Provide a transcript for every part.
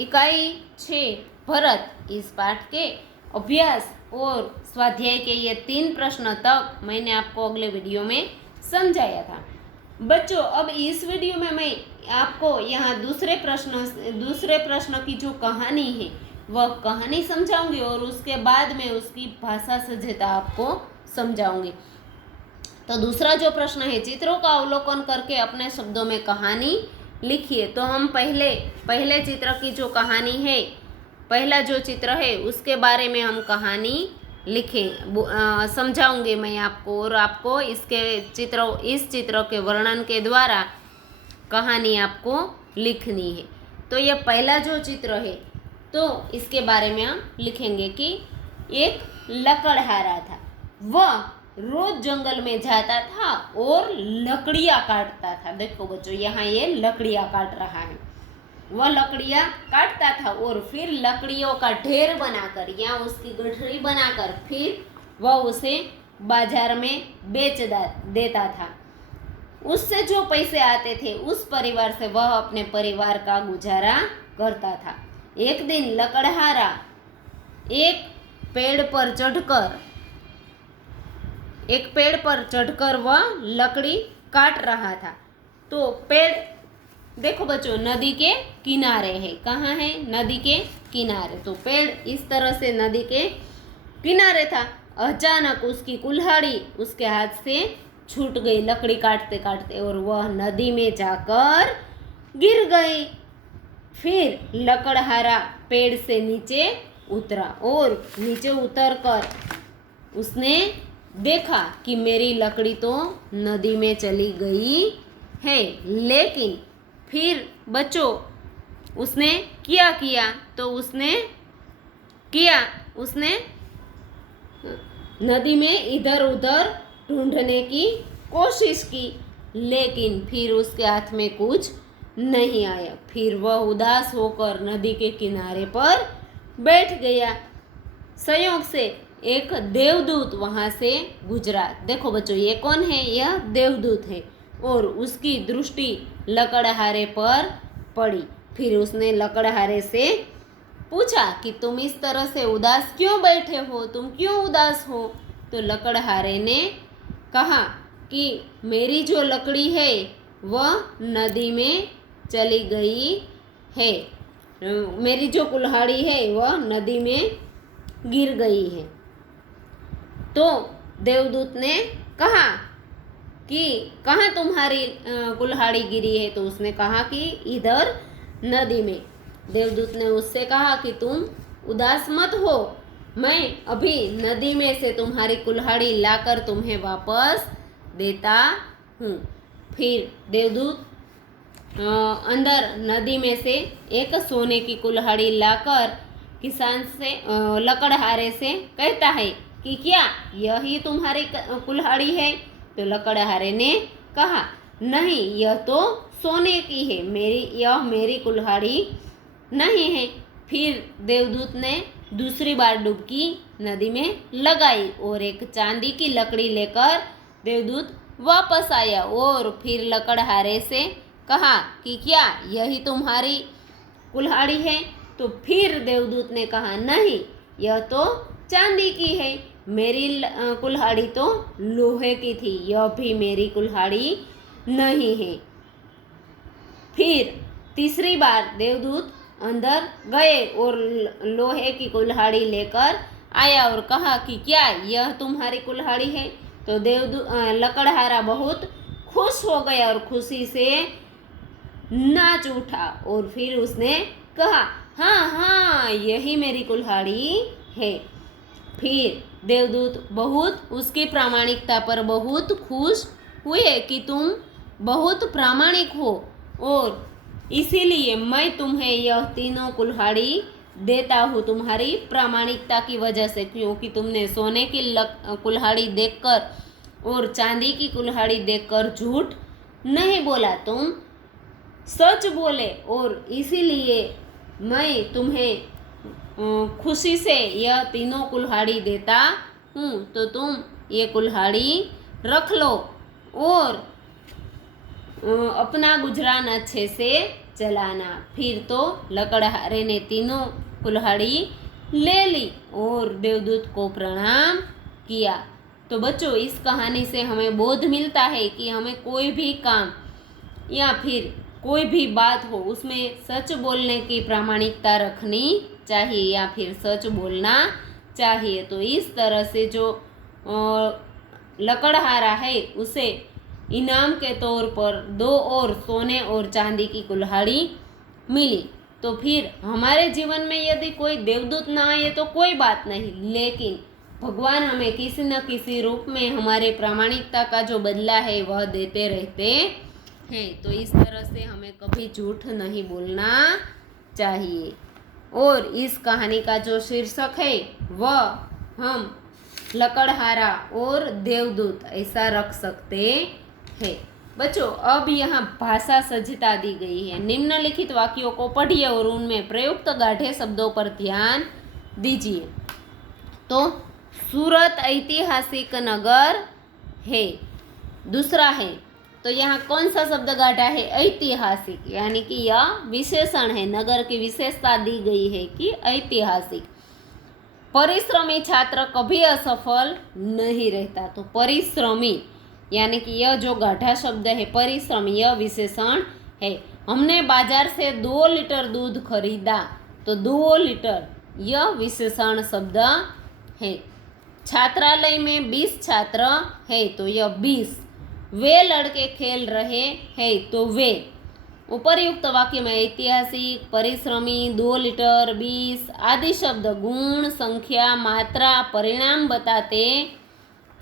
इकाई 6 भरत इस पाठ के अभ्यास और स्वाध्याय के ये 3 प्रश्न तक मैंने आपको अगले वीडियो में समझाया था। बच्चों, अब इस वीडियो में मैं आपको यहाँ दूसरे प्रश्न की जो कहानी है वह कहानी समझाऊंगी और उसके बाद में उसकी भाषा सज्जता आपको समझाऊंगी। तो दूसरा जो प्रश्न है, चित्रों का अवलोकन करके अपने शब्दों में कहानी लिखिए। तो हम पहले चित्र की जो कहानी है, पहला जो चित्र है उसके बारे में हम कहानी लिखें, समझाऊंगे मैं आपको, और आपको इस चित्र के वर्णन के द्वारा कहानी आपको लिखनी है। तो ये पहला जो चित्र है तो इसके बारे में हम लिखेंगे कि एक लकड़हारा था। वह रोज जंगल में जाता था और लकड़ियाँ काटता था। देखो बच्चों, यहाँ ये लकड़ियाँ काट रहा है। वह लकड़ियाँ काटता था और फिर लकड़ियों का ढेर बनाकर या उसकी गठरी बनाकर फिर वह उसे बाजार में बेच देता था। उससे जो पैसे आते थे उस परिवार से वह अपने परिवार का गुजारा करता था। एक दिन लकड़हारा एक पेड़ पर चढ़कर वह लकड़ी काट रहा था। तो पेड़, देखो बच्चों, नदी के किनारे है। कहाँ है? नदी के किनारे। तो पेड़ इस तरह से नदी के किनारे था। अचानक उसकी कुल्हाड़ी उसके हाथ से छूट गई लकड़ी काटते काटते और वह नदी में जाकर गिर गई। फिर लकड़हारा पेड़ से नीचे उतरा और नीचे उतरकर उसने देखा कि मेरी लकड़ी तो नदी में चली गई है। लेकिन फिर बच्चों उसने किया तो उसने नदी में इधर उधर ढूंढने की कोशिश की, लेकिन फिर उसके हाथ में कुछ नहीं आया। फिर वह उदास होकर नदी के किनारे पर बैठ गया। संयोग से एक देवदूत वहाँ से गुजरा। देखो बच्चों, ये कौन है? यह देवदूत है और उसकी दृष्टि लकड़हारे पर पड़ी। फिर उसने लकड़हारे से पूछा कि तुम इस तरह से उदास क्यों बैठे हो? तुम क्यों उदास हो? तो लकड़हारे ने कहा कि मेरी जो लकड़ी है वह नदी में चली गई है। मेरी जो कुल्हाड़ी है वह नदी में गिर गई है। तो देवदूत ने कहा कि कहाँ तुम्हारी कुल्हाड़ी गिरी है? तो उसने कहा कि इधर नदी में। देवदूत ने उससे कहा कि तुम उदास मत हो, मैं अभी नदी में से तुम्हारी कुल्हाड़ी लाकर तुम्हें वापस देता हूँ। फिर देवदूत अंदर नदी में से एक सोने की कुल्हाड़ी लाकर किसान से लकड़हारे से कहता है कि क्या यही तुम्हारी कुल्हाड़ी है? तो लकड़हारे ने कहा नहीं, यह तो सोने की है, यह मेरी कुल्हाड़ी नहीं है। फिर देवदूत ने दूसरी बार डुबकी नदी में लगाई और एक चांदी की लकड़ी लेकर देवदूत वापस आया और फिर लकड़हारे से कहा कि क्या यही तुम्हारी कुल्हाड़ी है? तो फिर देवदूत ने कहा नहीं, यह तो चांदी की है, मेरी कुल्हाड़ी तो लोहे की थी, यह भी मेरी कुल्हाड़ी नहीं है। फिर तीसरी बार देवदूत अंदर गए और लोहे की कुल्हाड़ी लेकर आया और कहा कि क्या यह तुम्हारी कुल्हाड़ी है? तो लकड़हारा बहुत खुश हो गया और खुशी से नाच उठा और फिर उसने कहा हाँ, यही मेरी कुल्हाड़ी है। फिर देवदूत बहुत उसकी प्रामाणिकता पर बहुत खुश हुए कि तुम बहुत प्रामाणिक हो और इसीलिए मैं तुम्हें यह तीनों कुल्हाड़ी देता हूँ तुम्हारी प्रामाणिकता की वजह से, क्योंकि तुमने सोने की कुल्हाड़ी देखकर और चांदी की कुल्हाड़ी देखकर झूठ नहीं बोला, तुम सच बोले और इसीलिए मैं तुम्हें खुशी से यह तीनों कुल्हाड़ी देता हूँ। तो तुम ये कुल्हाड़ी रख लो और अपना गुजरान अच्छे से चलाना। फिर तो लकड़हारे ने तीनों कुल्हाड़ी ले ली और देवदूत को प्रणाम किया। तो बच्चों, इस कहानी से हमें बोध मिलता है कि हमें कोई भी काम या फिर कोई भी बात हो उसमें सच बोलने की प्रामाणिकता रखनी चाहिए या फिर सच बोलना चाहिए। तो इस तरह से जो लकड़हारा है उसे इनाम के तौर पर 2 और सोने और चांदी की कुल्हाड़ी मिली। तो फिर हमारे जीवन में यदि कोई देवदूत ना आए तो कोई बात नहीं, लेकिन भगवान हमें किसी न किसी रूप में हमारे प्रामाणिकता का जो बदला है वह देते रहते हैं। तो इस तरह से हमें कभी झूठ नहीं बोलना चाहिए। और इस कहानी का जो शीर्षक है वह हम लकड़हारा और देवदूत ऐसा रख सकते हैं। बच्चों, अब यहाँ भाषा सज्जता दी गई है। निम्नलिखित वाक्यों को पढ़िए और उनमें प्रयुक्त गाढ़े शब्दों पर ध्यान दीजिए। तो सूरत ऐतिहासिक नगर है। दूसरा है, तो यहाँ कौन सा शब्द गाढ़ा है? ऐतिहासिक, यानी कि यह विशेषण है। नगर की विशेषता दी गई है कि ऐतिहासिक। परिश्रमी छात्र कभी असफल नहीं रहता। तो परिश्रमी यानी कि यह जो गाढ़ा शब्द है परिश्रमी, यह विशेषण है। हमने बाजार से 2 लीटर दूध खरीदा। तो 2 लीटर यह विशेषण शब्द है। छात्रालय में 20 छात्र है। तो यह 20। वे लड़के खेल रहे हैं। तो वे। उपर्युक्त वाक्य में ऐतिहासिक, परिश्रमी, 2 लीटर, 20 आदि शब्द गुण, संख्या, मात्रा, परिणाम बताते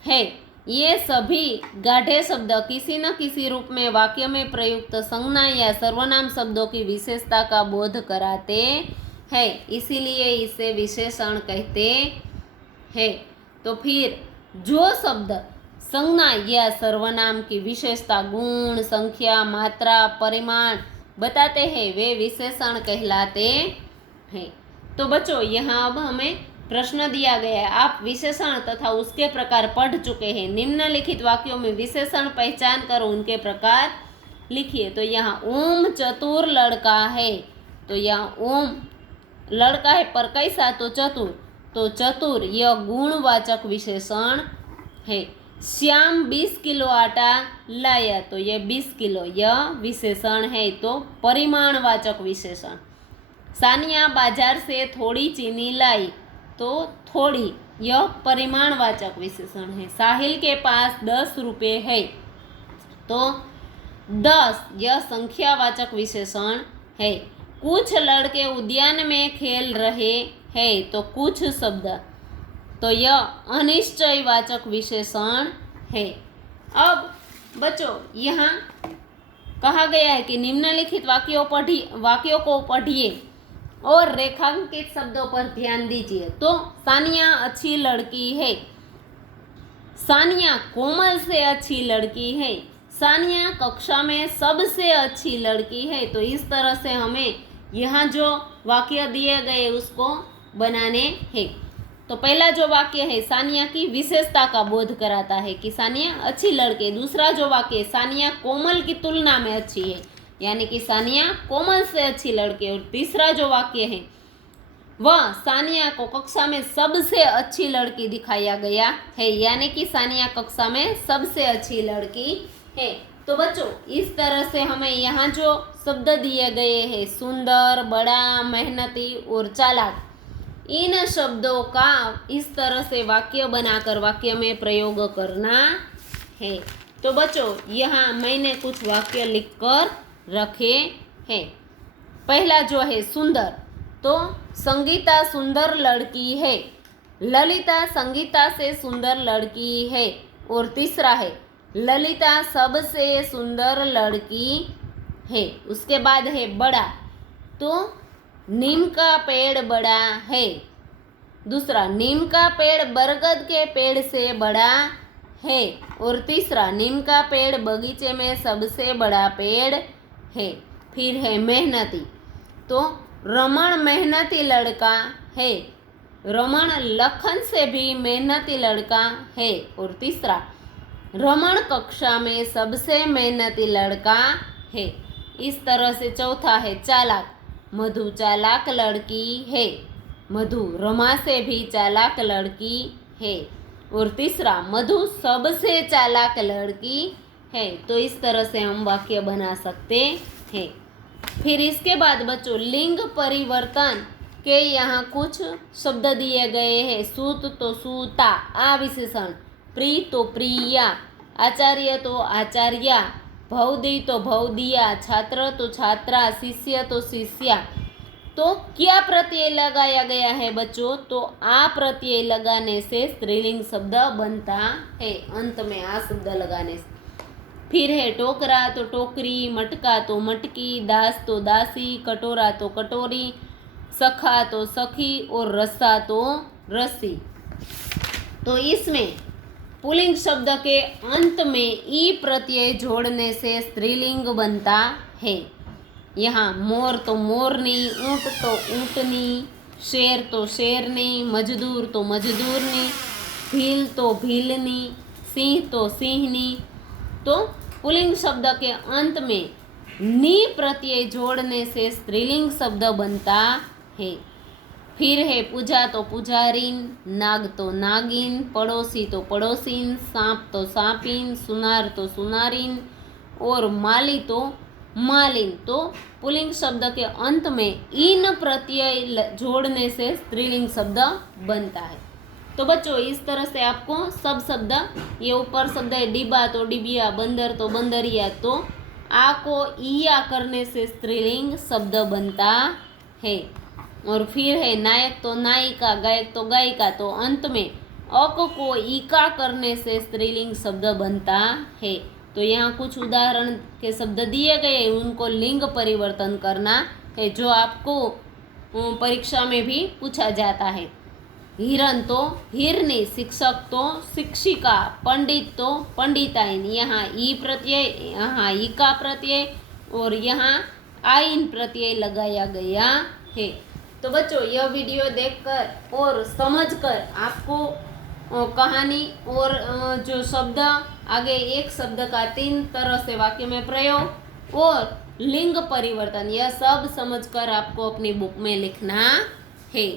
हैं। ये सभी गाढ़े शब्द किसी न किसी रूप में वाक्य में प्रयुक्त संज्ञा या सर्वनाम शब्दों की विशेषता का बोध कराते हैं, इसीलिए इसे विशेषण कहते हैं। तो फिर जो शब्द संज्ञा या सर्वनाम की विशेषता गुण, संख्या, मात्रा, परिमाण बताते हैं वे विशेषण कहलाते हैं। तो बच्चों, यहाँ अब हमें प्रश्न दिया गया है। आप विशेषण तथा उसके प्रकार पढ़ चुके हैं। निम्नलिखित वाक्यों में विशेषण पहचान कर उनके प्रकार लिखिए। तो यहाँ ओम चतुर लड़का है। तो यहाँ ओम लड़का है पर कैसा? तो चतुर। तो चतुर यह गुणवाचक विशेषण है। श्याम 20 किलो आटा लाया। तो यह 20 किलो यह विशेषण है। तो परिमाणवाचक विशेषण। सानिया बाजार से थोड़ी चीनी लाई। तो थोड़ी यह परिमाणवाचक विशेषण है। साहिल के पास 10 रुपये है। तो 10 यह संख्यावाचक विशेषण है। कुछ लड़के उद्यान में खेल रहे हैं। तो कुछ शब्द, तो यह अनिश्चयवाचक विशेषण है। अब बच्चों, यहाँ कहा गया है कि निम्नलिखित वाक्यों को पढ़िए और रेखांकित शब्दों पर ध्यान दीजिए। तो सानिया अच्छी लड़की है। सानिया कोमल से अच्छी लड़की है। सानिया कक्षा में सबसे अच्छी लड़की है। तो इस तरह से हमें यहाँ जो वाक्य दिए गए उसको बनाने हैं। तो पहला जो वाक्य है सानिया की विशेषता का बोध कराता है कि सानिया अच्छी लड़की। दूसरा जो वाक्य सानिया कोमल की तुलना में अच्छी है, यानी कि सानिया कोमल से अच्छी लड़की। और तीसरा जो वाक्य है वह सानिया को कक्षा में सबसे अच्छी लड़की दिखाया गया है, यानी कि सानिया कक्षा में सबसे अच्छी लड़की है। तो बच्चों, इस तरह से हमें यहाँ जो शब्द दिए गए हैं सुंदर, बड़ा, मेहनती और चालाक, इन शब्दों का इस तरह से वाक्य बनाकर वाक्य में प्रयोग करना है। तो बच्चों, यहाँ मैंने कुछ वाक्य लिखकर रखे हैं। पहला जो है सुंदर, तो संगीता सुंदर लड़की है। ललिता संगीता से सुंदर लड़की है। और तीसरा है ललिता सबसे सुंदर लड़की है। उसके बाद है बड़ा, तो नीम का पेड़ बड़ा है। दूसरा, नीम का पेड़ बरगद के पेड़ से बड़ा है। और तीसरा, नीम का पेड़ बगीचे में सबसे बड़ा पेड़ है। फिर है मेहनती, तो रमण मेहनती लड़का है। रमण लखन से भी मेहनती लड़का है। और तीसरा, रमण कक्षा में सबसे मेहनती लड़का है। इस तरह से चौथा है चालाक, मधु चालाक लड़की है, मधु रमा से भी चालाक लड़की है। और तीसरा, मधु सबसे चालाक लड़की है। तो इस तरह से हम वाक्य बना सकते हैं। फिर इसके बाद बच्चों लिंग परिवर्तन के यहाँ कुछ शब्द दिए गए हैं। सूत तो सूता, आ विशेषण, प्रिय तो प्रिया, आचार्य तो आचार्या, भवदी तो भवदिया, छात्र तो छात्रा, शिष्य तो शिष्या। तो क्या प्रत्यय लगाया गया है बच्चों? तो आ प्रत्यय लगाने से स्त्रीलिंग शब्द बनता है, अंत में आ शब्द लगाने से। फिर है टोकरा तो टोकरी, मटका तो मटकी, दास तो दासी, कटोरा तो कटोरी, सखा तो सखी और रस्सा तो रस्सी। तो इसमें पुल्लिंग शब्द के अंत में ई प्रत्यय जोड़ने से स्त्रीलिंग बनता है। यहाँ मोर तो मोरनी, ऊँट तो ऊँटनी, शेर तो शेरनी, मजदूर तो मजदूरनी, भील तो भीलनी, सिंह तो सिंहनी। तो पुल्लिंग शब्द के अंत में नी प्रत्यय जोड़ने से स्त्रीलिंग शब्द बनता है। फिर है पूजा तो पुजारीन, नाग तो नागिन, पड़ोसी तो पड़ोसीन, सांप तो सांपिन, सुनार तो सुनारिन और माली तो मालिन। तो पुल्लिंग शब्द के अंत में इन प्रत्यय जोड़ने से स्त्रीलिंग शब्द बनता है। तो बच्चों इस तरह से आपको सब शब्द, ये ऊपर शब्द है डिब्बा तो डिबिया, बंदर तो बंदरिया, तो आ को ईया करने से स्त्रीलिंग शब्द बनता है। और फिर है नायक तो नायिका, गायक तो गायिका, तो अंत में अक को ईका करने से स्त्रीलिंग शब्द बनता है। तो यहाँ कुछ उदाहरण के शब्द दिए गए, उनको लिंग परिवर्तन करना है, जो आपको परीक्षा में भी पूछा जाता है। हिरन तो हिरनी, शिक्षक तो शिक्षिका, पंडित तो पंडिताइन। यहाँ ई प्रत्यय, यहाँ ई का प्रत्यय और यहाँ आइन प्रत्यय लगाया गया है। तो बच्चों यह वीडियो देखकर और समझकर आपको कहानी और जो शब्द आगे एक शब्द का 3 तरह से वाक्य में प्रयोग और लिंग परिवर्तन, यह सब समझकर आपको अपनी बुक में लिखना है।